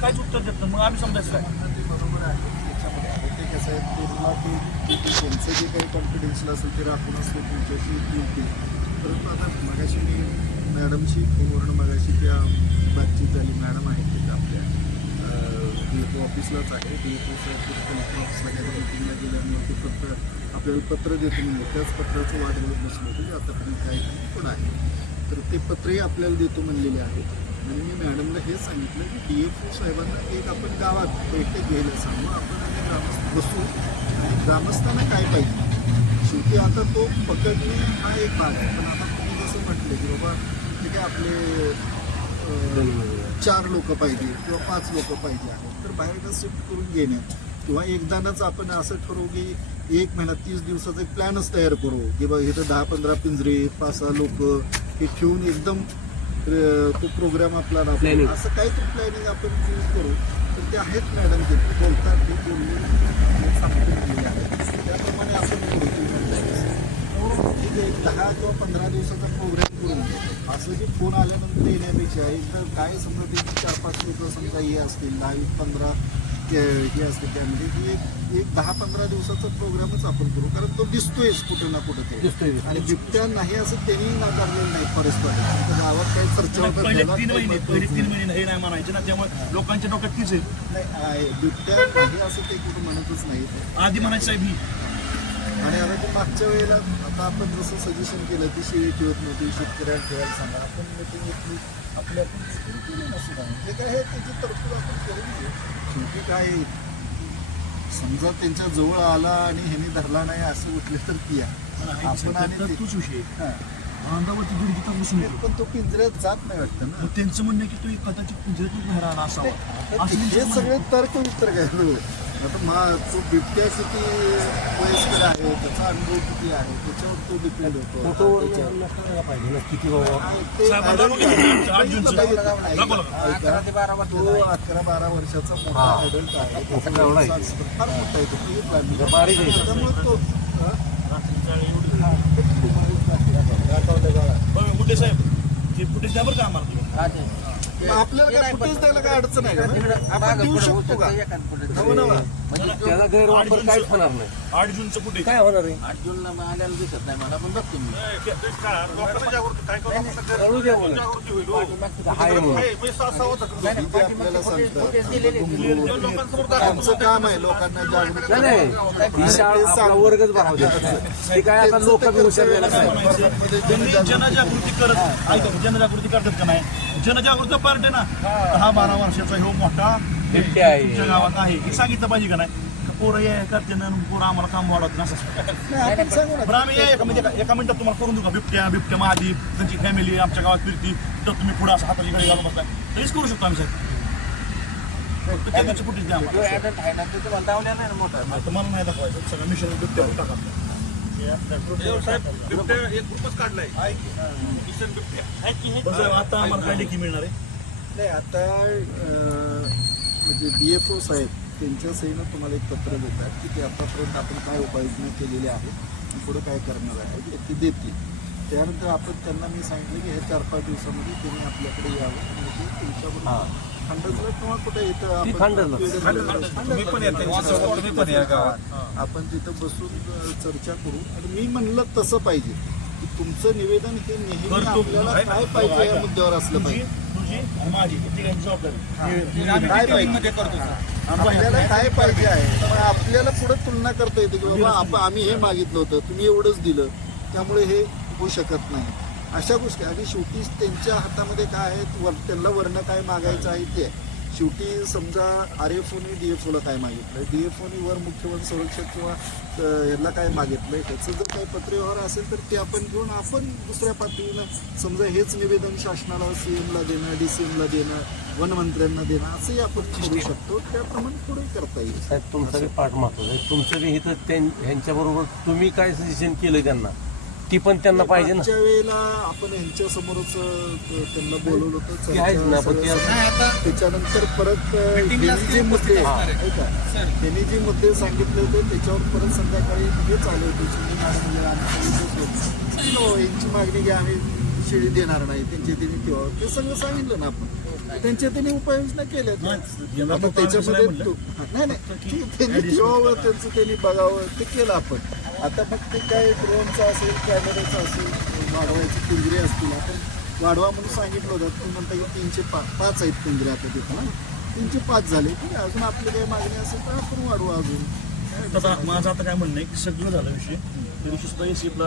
काहीच उत्तर देत नाही, मग आम्ही समजायचं काय? ते बरोबर आहे. त्याच्यामध्ये ते कसं आहे, पूर्ण ते त्यांचं जे काही कॉन्फिडेन्शियल असेल ते राखूनच ते तुमच्याशी बोलतील. परंतु आता मगाशी मी मॅडमशी फोनवरून मगाशी त्या बातचीत झाली. मॅडम आहेत तिथं आपल्या DFO ऑफिसलाच आहे. DFO साहेब कलेक्टर ऑफिसला काही मिटिंगला गेल्यामुळे ते पत्र आपल्याला पत्र देतो म्हणून त्याच पत्राचं वाट बघत बसलं होतं की आतापर्यंत काय पण आहे. तर ते पत्रही आपल्याला देतो म्हणलेले आहेत. आणि मी मॅडमला हे सांगितलं की DFO साहेबांना एक आपण गावात बैठक घ्यायला सांगू, आपण आणि ग्रामस्थ बसू आणि ग्रामस्थांना काय पाहिजे. शेवटी आता तो पकडणे हा एक भाग आहे. पण आता तुम्ही जसं म्हटलं की बाबा ठीक आहे आपले 4 लोक पाहिजे किंवा 5 लोक पाहिजे आहेत, तर बाहेर शिफ्ट करून घेण्यात किंवा एकदाच आपण असं ठरवू की 1 महिना 30 दिवसाचा एक प्लॅनच तयार करू की बा इथं 10-15 पिंजरे 5-6 लोक हे ठेवून एकदम तो प्रोग्राम आपला राबवू, असं काहीतरी प्लॅनिंग आपण चूज करू. तर ते आहेत मॅडम ते बोलतात ते बोलून सांगून त्याप्रमाणे आपण करू. 10 किंवा 15 दिवसाचा प्रोग्राम करून असं जे फोन आल्यानंतर येण्यापेक्षा एकदा काय समजा ते 4-5 लोक समजा हे असतील 10-15 हे असतील त्यामध्ये की एक 10-15 दिवसाचा प्रोग्रामच आपण करू. कारण तो दिसतोयच कुठं ना कुठं ते दिसतोय. आणि बिबट्या नाही असं त्यांनी नाकारलेलं नाही फॉरेस्टवाले. गावात काही चर्चा पहिले 3 महिने हे नाही म्हणायचे ना, त्यामुळे लोकांच्या डोक्यात तीच आहे. नाही बिबट्या नाही असं ते कुठं म्हणतच नाही. आधी म्हणायचं साहेब ही. आणि आता ते मागच्या वेळेला आता आपण जसं सजेशन केलं की शेळी ठेवत नव्हती, शेतकऱ्याला ठेवायला सांगा, आपण मिटिंग घेतली आपल्या आपण केली नसू काय जे काय आहे त्याची तरतूद आपण करून घेऊ. शेवटी काय समजा त्यांच्या जवळ आला आणि ह्यांनी धरला नाही असं उठले तर ती आहे आपण आणि तोच विषय हां अंगावरती दूर घेता बसून पण तो पिंजऱ्यात जात नाही वाटतं ना. त्यांचं म्हणणं की तो कदाचित पिंजऱ्यातून बाहेर आला असावा. हे सगळे तर्क उत्तर काय आता तो बिबट्या किती वयस्कर आहे, त्याचा अनुभव किती आहे त्याच्यावर तो डिपेंड होतो. 11-12 वर्षाचा मोठा ॲडल्ट आहे, फार मोठा आहे तो. त्यामुळे तो कुठे साहेब ते फुटेज द्या बरं का आम्हाला. आपल्याला काय फुटेज द्यायला काय अडचण आहे का? आपण देऊ शकतो का? हो ना. त्याचा गैरवापर काहीच होणार नाही. 8 जूनचं फुटेज काय होणार आहे? 8 जूनला आल्याला दिसत नाही मला, पण बघतो मी. लोकांना जागृती काय कळू द्या मला. जागृती होईल. आहे म्हणून. आपल्याला सांगतात आमचं काम आहे लोकांना जागृत. नाही नाही, ही शाळा आपला वर्गच भरावं. ते काय आता लोक बी हुशार झाले नाही. त्यांनी जनजागृती करत ऐका जनजागृती करतात का नाही. जनजागृती पार्ट आहे ना, 10-12 वर्षाचा ह्यो मोठा बिबट्या आहे. तुमच्या गावात आहे हे सांगितलं पाहिजे का नाही. पोरं या करते ना, पोरं आम्हाला काम वाढवत नसं. बरं आम्ही एका मिनिटात तुम्हाला करून देऊ का बिबट्या महादी त्यांची फॅमिली आमच्या गावात फिरती तर तुम्ही पुढे असं हाताची घडी घालून बसताय तरीच करू शकतो आम्ही साहेब. फक्त त्याची फुटेज द्या आम्हाला. आहे ना ते तुम्हाला दावल्या नाही ना मोठा. आता मला नाही दाखवायचं सगळं मिशन बिबट्यावर टाका. आता आम्हाला काय लेखी मिळणार आहे. नाही आता म्हणजे DFO साहेब त्यांच्या सहीनं तुम्हाला एक पत्र देतात की ते आतापर्यंत आपण काय उपाययोजना केलेल्या आहेत आणि पुढे काय करणार आहे ते देतील. त्यानंतर आपण त्यांना मी सांगितलं की हे 4-5 दिवसामध्ये त्यांनी आपल्याकडे यावं म्हणजे तुमच्याबरोबर खंडजला किंवा कुठे येतं आपण तिथं बसून चर्चा करू. आणि मी म्हणलं तसं पाहिजे की तुमचं निवेदन हे नेहमी आपल्याला काय पाहिजे या मुद्द्यावर असलं पाहिजे. माझी जबाबदारी काय पाहिजे आपल्याला काय पाहिजे आहे. पण आपल्याला पुढे तुलना करता येते की बाबा आम्ही हे मागितलं होतं तुम्ही एवढंच दिलं त्यामुळे हे होऊ शकत नाही. अशा गोष्टी आणि शेवटी त्यांच्या हातामध्ये काय आहे त्यांना वर्ण काय मागायचं आहे ते. शेवटी समजा RFOने DFOला काय मागितलं, DFOने वर मुख्य वन संरक्षक किंवा ह्याला काय मागितलं, ह्याचं जर काही पत्रव्यवहार असेल तर ते आपण घेऊन आपण दुसऱ्या पातळीनं समजा हेच निवेदन शासनाला CMला देणं, DCMला देणं, वनमंत्र्यांना देणं असंही आपण करू शकतो. त्याप्रमाणे पुढे करता येईल. साहेब तुमचं बी पाठ महत्वाचं आहे. तुमचं बी इथं ह्यांच्याबरोबर तुम्ही काय सजेशन केलं त्यांना ती पण त्यांना पाहिजे ना. वेळेला आपण यांच्या समोरच त्यांना बोलवलं होतं. त्याच्यानंतर परत जे मुद्दे त्यांनी जे मुद्दे सांगितले होते त्याच्यावर परत संध्याकाळी हे चालू होते. यांची मागणी घ्या आम्ही शेळी देणार नाही त्यांची त्यांनी ठेवावं ते सगळं सांगितलं ना आपण. त्यांनी उपाययोजना केल्या नाही, याला आता तो काँग्रेस नाही त्याच्यामध्ये म्हणलं. नाही त्यांनी ठेवावं, त्यांनी बघावं ते केलं आपण. आता फक्त काय ड्रोनचं असेल, कॅमेऱ्याचं असेल, वाढवायचे पिंजरे असतील, आपण वाढवा म्हणून सांगितलं होतं. तुम्ही म्हणता की 305 आहेत पिंजरे आता तिथं ना, 305 झाले. ठीक आहे, अजून आपली काही मागणी असेल तर आपण वाढवू अजून. आता माझं आता काय म्हणणं आहे की सगळं झालं विषय त्या दिवशी सुद्धा एसीपला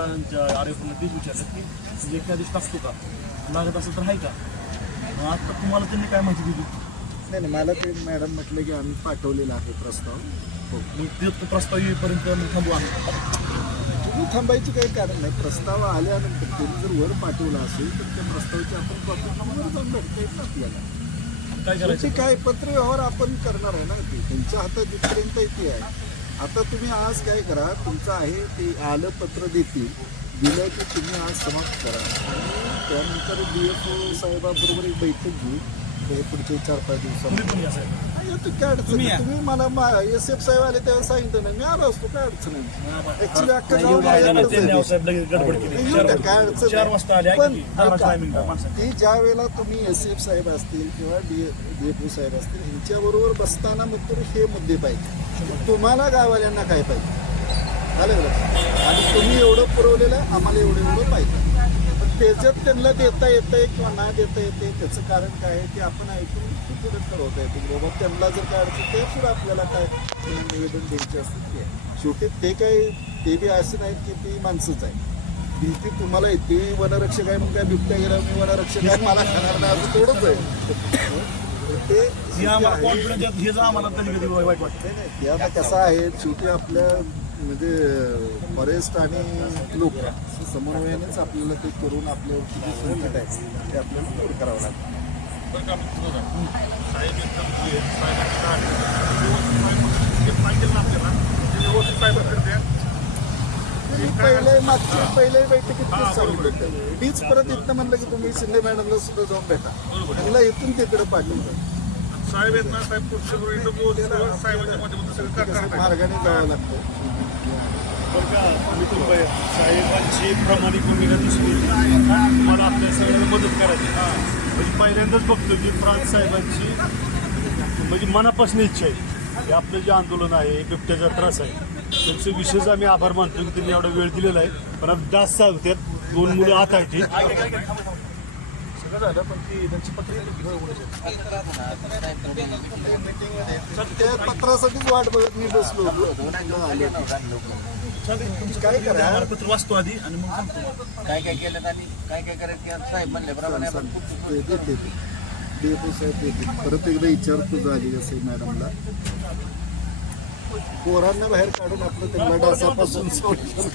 आरेफला तेच विचारलं की म्हणजे एका दिवशी टाकतो का, लागत असेल तर आहे का. मग आता तुम्हाला त्यांनी काय माहिती दिली. नाही मला ते मॅडम म्हटलं की आम्ही पाठवलेला आहे प्रस्ताव. हो, मग ते तो प्रस्ताव येईपर्यंत मग थांबू आम्ही. तुम्ही थांबायची काही कारण नाही. प्रस्ताव आल्यानंतर तुम्ही जर वर पाठवला असेल तर त्या प्रस्तावाची आपण कॉपी वर जाऊन भेटता येईल ना आपल्याला. काय करायचं. ते काय पत्र व्यवहार आपण करणार आहे ना, ते त्यांच्या हातात जिथपर्यंत येते आहे. आता तुम्ही आज काय करा, तुमचं आहे ते आलं पत्र देतील, दिलं की तुम्ही आज समाप्त करा आणि त्यानंतर DFO साहेबाबरोबर एक बैठक घेऊ हे पुढचे 4-5 दिवसात. तुम्ही पण या साहेब. काय अडचण नाही. तुम्ही मला SF साहेब आले तेव्हा सांगितलं नाही, मी आलो असतो, काय अडचण नाही. ऍक्च्युली अख्खा गाव माझ्याकडेच त्यांनी आहे. साहेब लगेच गडबड केली. येऊ द्या, काय अडचण 4 वाजता आले नाही. पण टायमिंग माणसं. ती ज्या वेळेला तुम्ही SF साहेब असतील किंवा DFO साहेब असतील ह्यांच्याबरोबर बसताना मित्र हे मुद्दे पाहिजे. तुम्हाला गाववाल्यांना काय पाहिजे झालं का, आणि तुम्ही एवढं पुरवलेलं आहे, आम्हाला एवढं पाहिजे. पण त्याच्यात त्यांना देता येतंय किंवा नाही देता येते त्याचं कारण काय आहे ते आपण ऐकून ते पुढे ठरवता येते. बाबा त्यांना जर काय अडचण ते पुढे आपल्याला काय निवेदन द्यायचे असतं ते आहे. शेवटी ते काही ते बी असे नाहीत की ती माणसंच आहे. भीती तुम्हाला येते, वनरक्षक आहे म्हणून काय बिबट्या गेला मी वनरक्षक आहे मला खाणार नाही असं थोडंच आहे. ते हे आम्हाला कॉन्फिडन्स हे जा आम्हाला कधी कधी वाईट वाटतं. ते आता कसं आहे, शेवटी आपल्या म्हणजे फॉरेस्ट आणि लोक समन्वयानेच आपल्याला ते करून आपल्यावरती जे संकट आहे ते आपल्याला दूर करावं लागतं. पहिले बैठकीत तेच सांगितलं. बीच परत इथं म्हणलं की तुम्ही शिंदे मॅडमला सुद्धा जाऊन भेटा, तिला इथून तिकडे पाठवलं. मार्गाने जावं लागतं. बरं का साहेबांची प्रामाणिक भूमिका दिसली. मला आपल्या सगळ्यांना मदत करायची. म्हणजे पहिल्यांदाच बघतो की प्रांत साहेबांची म्हणजे मनापासून इच्छा आहे की आपलं जे आंदोलन आहे बिबट्याचा त्रास आहे त्यांचे विशेष आम्ही आभार मानतो की त्यांनी एवढा वेळ दिलेला आहे. पण आम्ही जास्त सांगतात 2 मुलं आत आहेत ती सगळं झालं पण ती त्यांची पत्र त्या पत्रासाठीच वाट बघत मी बसलो होतो. काय करा पत्र वाचतो आधी आणि मग सांगतो. काय केलं आणि काय करायचं साहेब म्हणल्याप्रमाणे आपण DFO साहेब देतील. परत एकदा विचारतो झाली असेल मॅडमला, पोरांना बाहेर काढून आपलं त्यांना डासापासून संरक्षण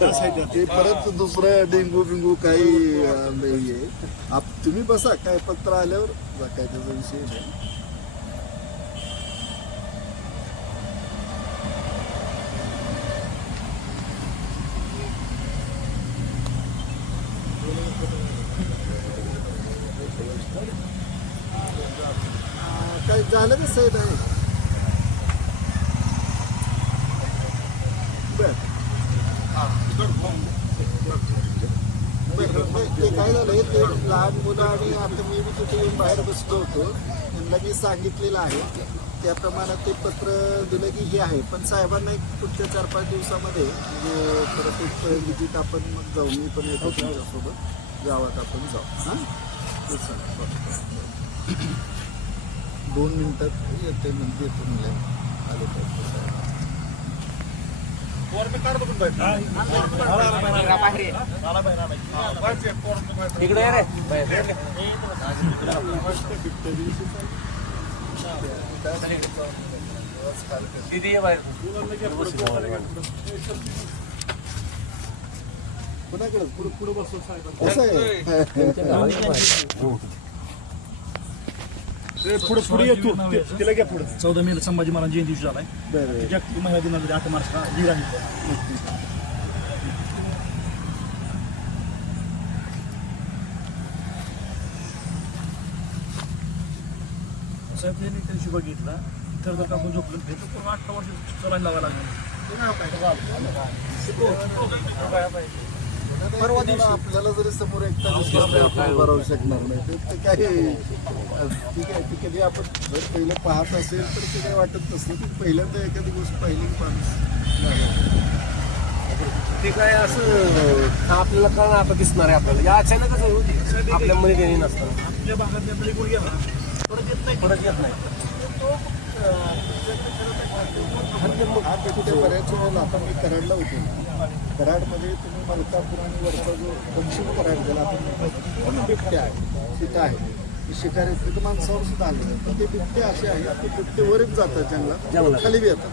करा. ते परत दुसरं डेंगू बिंगू काही नाहीये. तुम्ही बसा, काय पत्र आल्यावर काय त्याचा विषय नाही. काय झालं का साहेब आहे ते काय झालंय, ते लहान मुलं आणि आता मी तिथे येऊन बाहेर बसलो होतो, त्यांना मी सांगितलेलं आहे त्याप्रमाणे ते पत्र दिलं की हे आहे. पण साहेबांना एक पुढच्या 4-5 दिवसामध्ये म्हणजे परत एक विजिट आपण मग जाऊ, मी पण येतो तुमच्यासोबत गावात आपण जाऊ. हां 2 मिनिटात येते म्हणजे येतो म्हणले आले पाहिजे. इकडे ये रे किती आहे बाहेर पुण्याकडे पुढे बसतो साहेब कसं आहे. पुढे पुढे येतो तिला घ्या पुढे. 14 मेला संभाजी महाराज जयंती झालाय. बरं जागतिक महिला दिनामध्ये 8 मार्चला लीड आहे. साहेब त्यांनी त्या दिवशी बघितला तर जर आपण झोपलं ते तर पूर्ण 18 वर्ष चलायला लागायला लागलं. परवा दिवशी आपल्याला जरी समोर एकटा दिसला तरी आपण उभा राहू शकणार नाही ते काय ठीक आहे ते कधी आपण जर पहिलं पाहत असेल तर ते काय वाटत नसतं की पहिल्यांदा एखादी गोष्ट पाहिली की माणूस झालं. ते काय असं आपल्याला कळणार आता दिसणार आहे आपल्याला या अचानकच आहे होती आपल्या मध्ये त्यांनी नसताना आपल्या भागात आपल्याला कोण गेला परत येत नाही तो हा बिबट्या बऱ्याच वेळेला आता मी कराडला होते ना, कराडमध्ये तुम्ही मलकापूर आणि वरचा जो दक्षिण कराड ज्याला आपण म्हणतो पूर्ण बिबट्या आहे तिथं आहे शिकारी तिथं माणसावर सुद्धा आले तर ते बिबटे असे आहेत की बिबटे वरच जातात जंगलात खाली बी येतात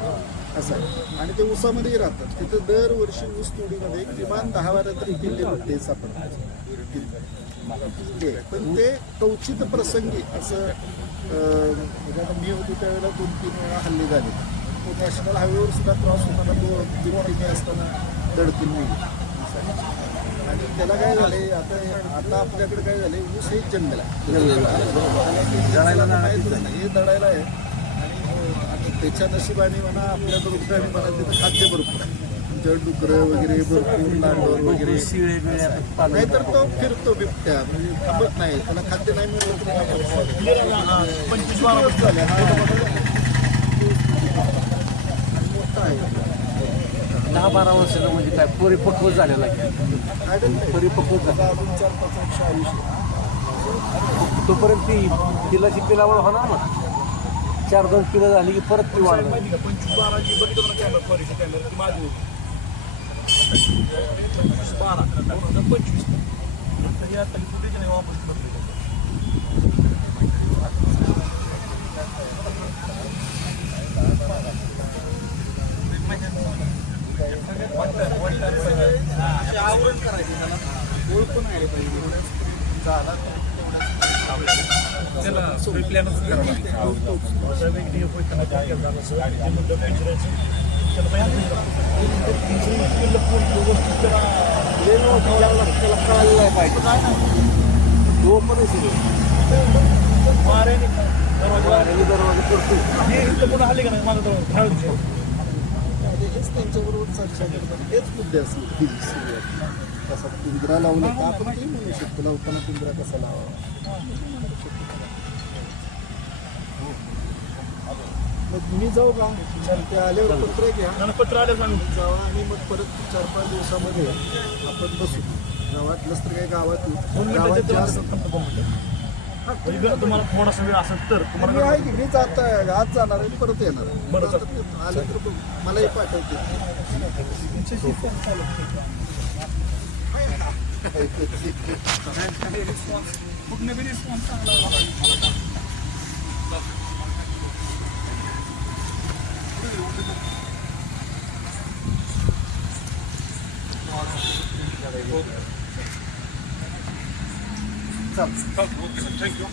असं आहे आणि ते ऊसामध्येही राहतात तिथं दरवर्षी ऊस तोडीमध्ये किमान 10-12 तरी किल्ले बिबटे सापडतात पण ते कवचित प्रसंगी असं मी होतो त्यावेळेला 2-3 वेळा हल्ले झाले. तो नॅशनल हायवेवर सुद्धा क्रॉस होताना तो असताना धडकीन मिळाली आणि त्याला काय झाले आता आपल्याकडे काय झाले ऊस हे जंगल आहे हे दडायला आहे आणि त्याच्या नशिबाने म्हणा आपल्याकडून आणि मला तिथं खाद्य भरपूर आहे डुकरं वगैरे भरपूर लांडोर वगैरे नाहीतर तो फिरतो बिबट्या म्हणजे थांबत नाही त्याला खाद्य नाही मिळलं तर 25 झाले मोठा आहे 10-12 वर्षाचं म्हणजे काय परिपक्व झालेला परिपक्व झाला अजून 4-5 वर्ष आयुष्य तोपर्यंत ती किलाची पिलावळ होणार ना 4-2 किलो झाली की परत ती वाढणार माहिती का 25-12 बघितलं ना कॅमेरा क्वालिटी कॅमेरा ती माझी होती 25 तरी आता फुटेज नाही वापस आवरण करायचं त्याला ओळखून आले पाहिजे झाला त्याला प्लॅनच दरवाजा हल्ले का नाही माझा हेच त्यांच्याबरोबर चर्चा करतात हेच मुद्दे असले कसा पिंजरा लावला तर आपण ते म्हणू शकतो लावताना पिंजरा कसा लावावा मग मी जाऊ का ते आल्यावर पत्र घ्या पत्र आले सांग जावा आणि मग परत 4-5 दिवसामध्ये आपण बसू गावातलंच तर काही गावात जास्त तुम्हाला थोडासा वेळ असेल तर मी तुम्हाला आहे की मी जात आज जाणार आहे परत येणार आहे. बरं आलं तर मलाही पाठवते कुठने बी रिस्पॉन्स चांगला थँक्यू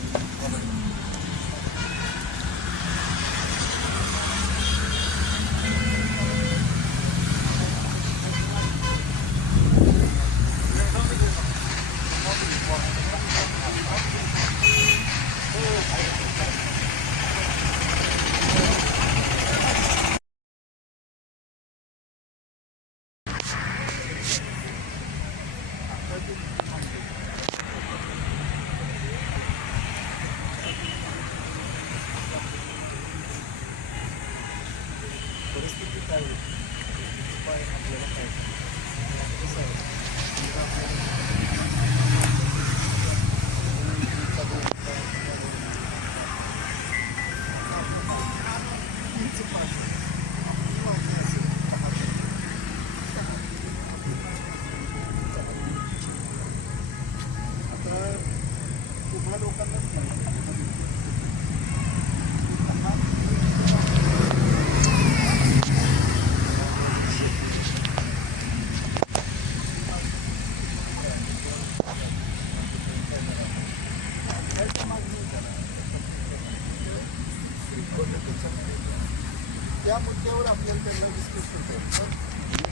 त्या मुद्द्यावर आपल्याला त्यांना डिस्कस करतो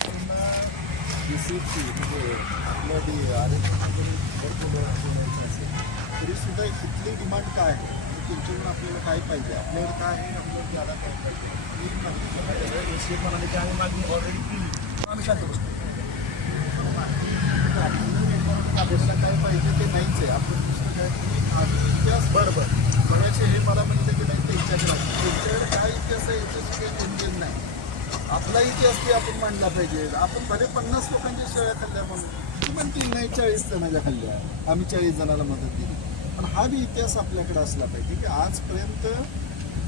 त्यांना DCC म्हणजे आपल्या आरक्षण वगैरे भरपूर असेल तरीसुद्धा इथली डिमांड काय आहे त्यांच्याकडून आपल्याला काय पाहिजे आपल्याला काय आहे आपल्याला ज्यादा काय पाहिजे म्हणाले की आम्ही मागणी ऑलरेडी केली आम्ही शांत बसतो आपल्याला काय पाहिजे ते नाहीच आहे. आपण दुसरं काय आधी इतिहास बरोबर बघायचे हे मला म्हणते की नाही त्यांच्याकडे काय इतिहास आहे याच्याशी काही लेनदेन नाही. आपला इतिहास ते आपण मांडला पाहिजे. आपण भले 50 लोकांच्या शेळ्या खाल्ल्या म्हणून ती म्हणतील नाही 40 जणांच्या खाल्ल्या, आम्ही 40 जणांना मदत दिली. पण हा बी इतिहास आपल्याकडे असला पाहिजे की आजपर्यंत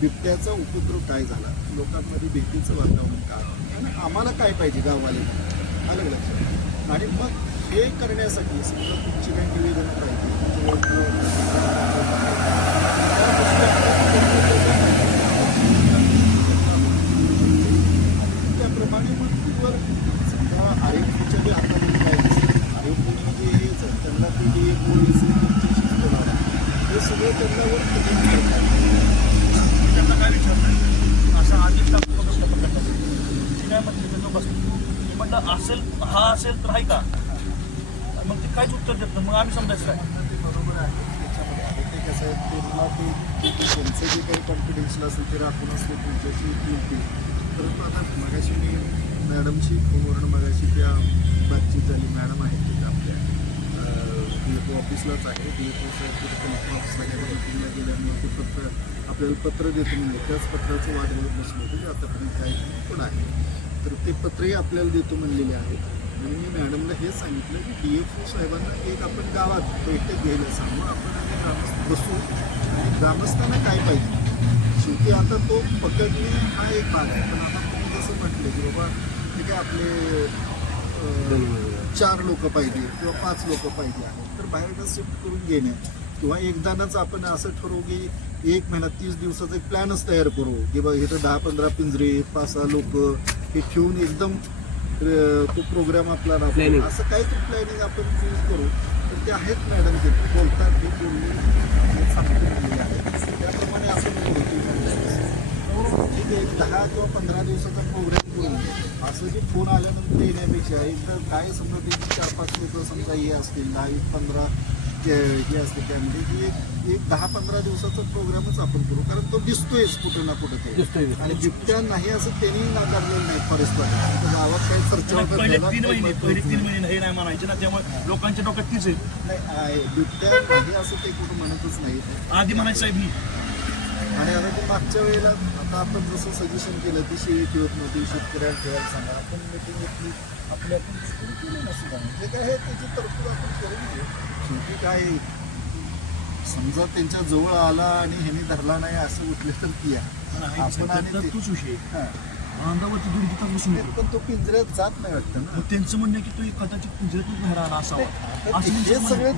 बिबट्याचा उपद्रव काय झाला, लोकांमध्ये भीतीचं वातावरण काय आणि आम्हाला काय पाहिजे गाववाले आलं लक्षात. आणि मग हे करण्यासाठी समजा तुमची काही निवेदनं त्याप्रमाणे मग तिवर समजा आरोपीच्या जे हातामध्ये पाहिजे आरोपी म्हणजे हेच त्यांना ते जे पोलीस हे सगळे त्यांच्यावर कठीण करतात. त्यांना काय विचारलं असं आदेश टाकतो कसल्या प्रकारचा ती काय म्हटलं त्यांना बसलं मी म्हटलं असेल हा असेल तर आहे का, मग ते काहीच उत्तर देत नाही. मग आम्ही समजायचं काय. ते बरोबर आहे. त्याच्यामध्ये आहे ते कसं आहे पूर्ण ते त्यांचं जे काही कॉन्फिडेन्शियल असेल ते राखून असते तुमच्याशी बोलतील. परंतु आता मगाशी मी मॅडमशी फोनवरून मगाशी त्या बातचीत झाली. मॅडम आहेत तिथे आपल्या DFO ऑफिसलाच आहे. DFO साहेब तिथे कलेक्टर ऑफिसला गेल्या मिटिंगला गेल्यामुळे ते पत्र आपल्याला पत्र देतो म्हणजे त्याच पत्राचं वाद होत बसलं होतं जे आतापर्यंत काही पण आहे. तर ते पत्रही आपल्याला देतो म्हणलेले आहेत. आणि मी मॅडमला हे सांगितलं की DFO साहेबांना एक आपण गावात बैठक घ्यायला सांगू, आपण आणि ग्रामस्थ बसू आणि ग्रामस्थांना काय पाहिजे. शेवटी आता तो पकडणे हा एक भाग आहे. पण आता तुम्ही जसं म्हटलं की बाबा ठीक आहे आपले 4 लोक पाहिजे किंवा 5 लोक पाहिजे आहेत तर बाहेर शिफ्ट करून घेणे किंवा एकदाच आपण असं ठरवू की 1 महिना 30 दिवसाचा एक प्लॅनच तयार करू की बघ इथं 10-15 पिंजरे 5-6 लोक हे ठेवून एकदम तो प्रोग्राम आपला राबवू असं काहीतरी प्लॅनिंग आपण चूज करू. तर ते आहेत मॅडम ते बोलतात ते बोलले सांगून त्याप्रमाणे आपण ठीक आहे 10 किंवा 15 दिवसाचा प्रोग्राम करून असं जे फोन आल्यानंतर येण्यापेक्षा एकदा काय समजा ते 4-5 लोक समजा हे असतील 10-15 हे असते त्यामध्ये की एक 10-15 दिवसाचा प्रोग्रामच आपण करू कारण तो दिसतोयच कुठं ना कुठं ते. आणि बिबट्या नाही असं त्यांनी नाकारलेलं नाही फॉरेस्ट गावात काही पहिले 3 चर्चा महिने हे नाही म्हणायचे ना त्यामुळे लोकांच्या डोक्यात तीच आहे. नाही बिबट्या नाही असं ते कुठं म्हणतच नाही. आधी म्हणायचं साहेब मी आणि आता ते मागच्या वेळेला आता आपण जसं सजेशन केलं ती शेळी ठेवत नव्हती शेतकऱ्याला ठेवायला सांगा आपण मिटिंग घेतली आपल्या आपण सुरू केलं ना सुद्धा जे काय आहे त्याची तरतूद आपण करून घेऊ. शेवटी काय समजा त्यांच्या जवळ आला आणि ह्याने धरला नाही असं उठले तर ती आहे आपण आणि तोच विषय हां अंगावरती 2 तिथं बसून येतो. पण तो पिंजऱ्यात जात नाही वाटतं ना. मग त्यांचं म्हणणं की तो कदाचित पिंजऱ्यातून बाहेर आला असावा असं हे सगळे